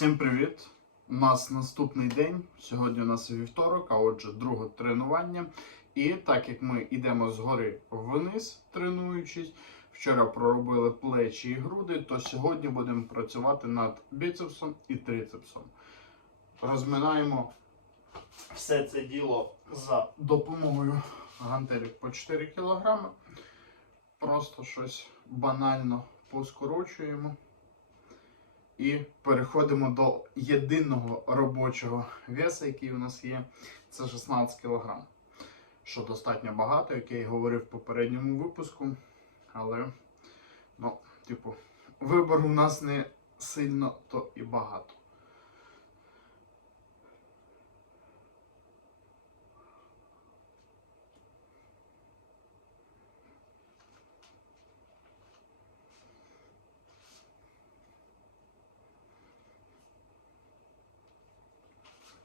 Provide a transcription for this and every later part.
Всім привіт! У нас наступний день. Сьогодні у нас вівторок, а отже, друге тренування. І так як ми йдемо згори вниз, тренуючись, вчора проробили плечі і груди, то сьогодні будемо працювати над біцепсом і трицепсом. Розминаємо все це діло за допомогою гантелів по 4 кг. Просто щось банально поскорочуємо. І переходимо до єдиного робочого веса, який у нас є. Це 16 кг. Що достатньо багато, як я і говорив в попередньому випуску. Але, ну, типу, вибору у нас не сильно то і багато.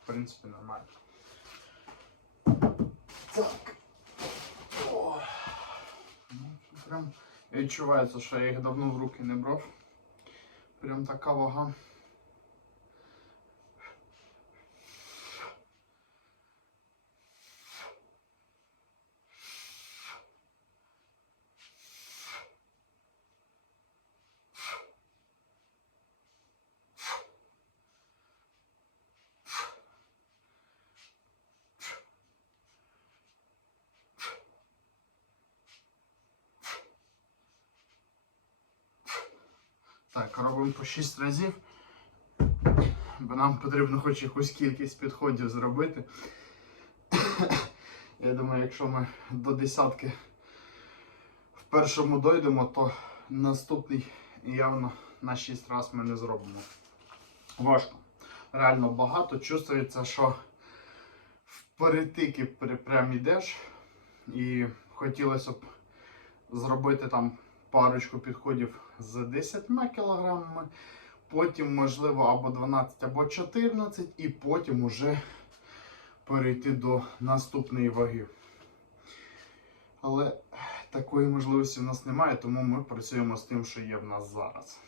В принципі, нормально. Так. О. Ну, Прям відчувається, що я їх давно в руки не брав. Прям така вага. Так, робимо по 6 разів. Бо нам потрібно хоч якусь кількість підходів зробити. Я думаю, якщо ми до десятки в першому дойдемо, то наступний явно на 6 разів ми не зробимо. Важко. Реально багато. Чувствується, що в перетики при- прям ідеш. І хотілося б зробити там парочку підходів з 10 кг, потім, можливо, або 12, або 14, і потім уже перейти до наступної ваги. Але такої можливості в нас немає, тому ми працюємо з тим, що є в нас зараз.